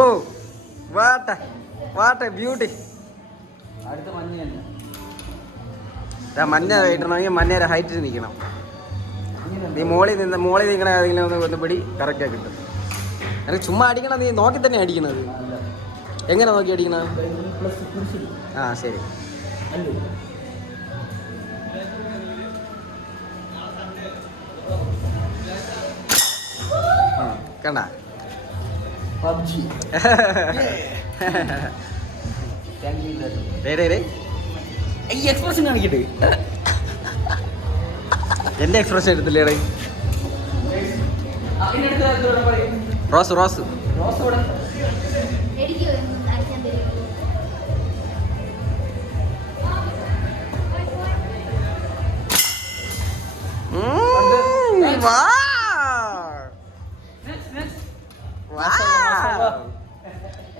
ഓ വാട്ടെ വാട്ടെ beauty. അടുത്ത മഞ്ഞ മഞ്ഞ ഇട്ടണമെങ്കിൽ മഞ്ഞയുടെ ഹൈറ്റിൽ നിൽക്കണം. നീ മോളിൽ നിൽക്കണ ഏതെങ്കിലും ഒന്ന് പിടി കറക്റ്റായി കിട്ടും. എനിക്ക് ചുമ്മാ അടിക്കണം, നീ നോക്കി തന്നെ അടിക്കണത്. എങ്ങനെ നോക്കി അടിക്കണത്? ആ ശരി. കണ്ട പബ്ജി ഈ എക്സ്പ്രഷൻ കാണിക്കട്ടെ. എന്റെ എക്സ്പ്രഷൻ എടുത്തില്ലേടെ. റോസ് റോസ്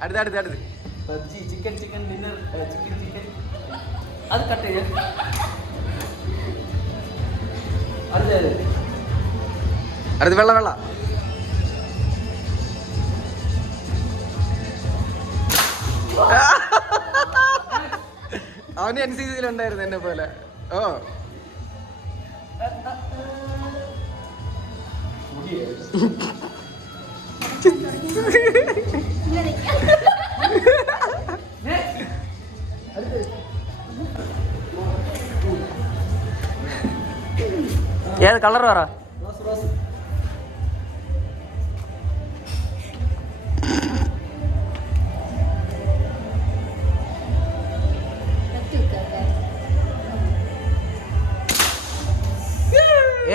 അടുത്ത് പബ്ജി ചിക്കൻ ഡിന്നർ ചിക്കൻ അത് കട്ട് ചെയ്ത് അടുത്ത് വെള്ള അവന് NCC ഉണ്ടായിരുന്നു എന്നെ പോലെ. ഓ ഏത് കളർ പറ?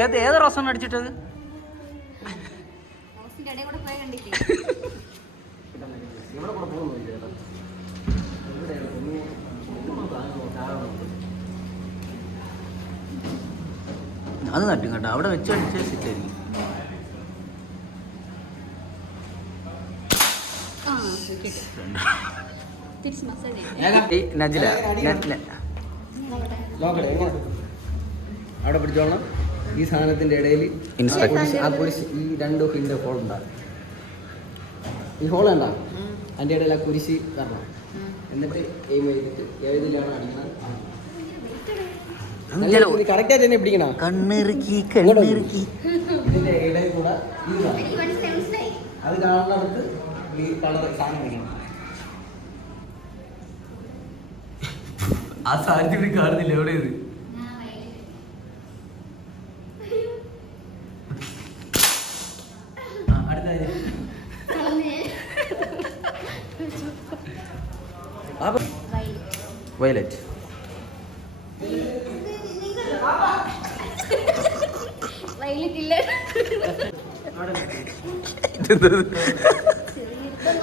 ഏത് റോസാണ് അടിച്ചിട്ടത്? അത് നട്ടും കേട്ടോ, അവിടെ വെച്ച് അടിച്ച സെറ്റായിരിക്കും. നജില അവിടെ പിടിച്ചോളണം. ഈ സാധനത്തിന്റെ ഇടയിൽ ആ കുരിശ്, ഈ രണ്ട് ഹിന്റെ ഹോൾ ഉണ്ടാകും. ഈ ഹോൾ ഉണ്ടാകും, അതിന്റെ ഇടയിൽ ആ കുരിശ് തരണം. എന്നിട്ട് എയിം ചെയ്തിട്ട് ഏതിലാണ് അടിക്കണം. കറക്റ്റായിട്ട് തന്നെ പിടിക്കണം. കണ്ണിറുക്കി ഇതിന്റെ ഇടയിൽ കൂടെ അത് കാണുന്നിടത്ത് ഈ കളർ സാധനം പിടിക്കണം. ആ സാധനത്തിൽ ഇവിടെ കാണുന്നില്ല. എവിടെ ഇത്? വയലറ്റ്.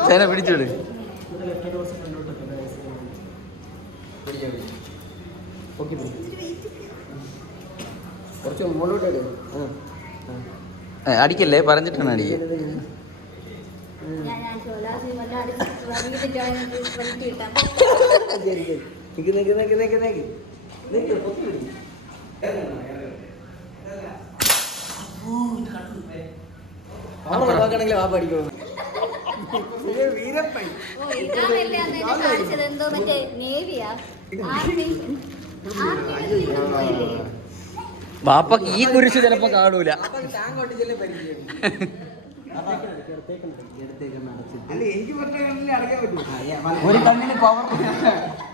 ചേന പിടിച്ചോട്. കുറച്ച് മുകളിലോട്ട് അടിക്കല്ലേ, പറഞ്ഞിട്ടാണ് അടിക്കുക. നോക്കണെങ്കിൽ വാപ്പ അടിക്കണം. ബാപ്പക്ക് ഈ കുരിശ് ചിലപ്പോ കാണൂല. ഒരു കണ്ണിന് പവർ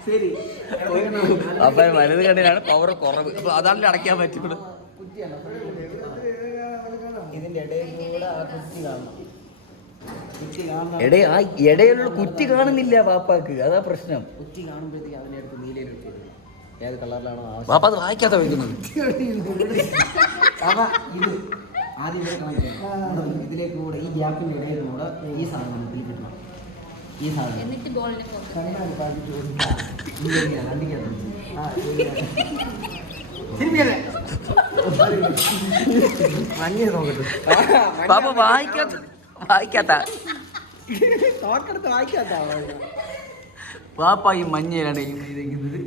ശരി, അപ്പൊ വലത് കണ്ണിനാണ് പവർ കുറവ്. അതാണ് അടയ്ക്കാൻ പറ്റുള്ളൂ. ഇതിന്റെ ഇടയിൽ കൂടെ ആ കുറ്റി കാണണം. ആ ഇടയിലുള്ള കുറ്റി കാണുന്നില്ല ബാപ്പാക്ക്, അതാ പ്രശ്നം. കുറ്റി കാണുമ്പോഴത്തേക്ക് അതിന്റെ അടുത്ത് നീലയിൽ വെച്ചത് ഏത് കളറിലാണോ ബാപ്പ അത് വായിക്കാത്ത വയ്ക്കുന്നത്. ഇത് ആദ്യം ഇതിലേക്ക് കൂടെ ഈ ഗ്യാപ്പിന്റെ ഇടയിൽ കൂടെ ഈ സാധനം കിട്ടണം. ഈ സാധനം ബാപ്പ വായിക്കാത്ത തോക്കെടുത്ത് വായിക്കാത്ത പാപ്പ ഈ മഞ്ഞയിലാണ് ചെയ്തേക്കുന്നത്.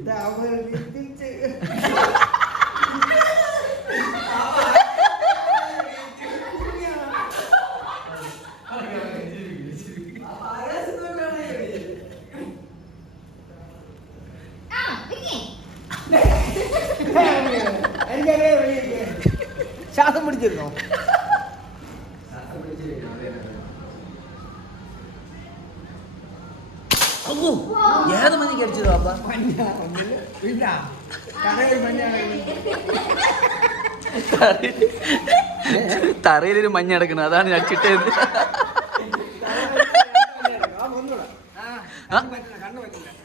ശ്വാസം പിടിച്ചിരുന്നോ? ഏത് മഞ്ഞക്ക് അടിച്ചതോ അപ്പ? തറയിലൊരു മഞ്ഞ അടക്കണം, അതാണ് ഞാൻ ചിട്ടത്.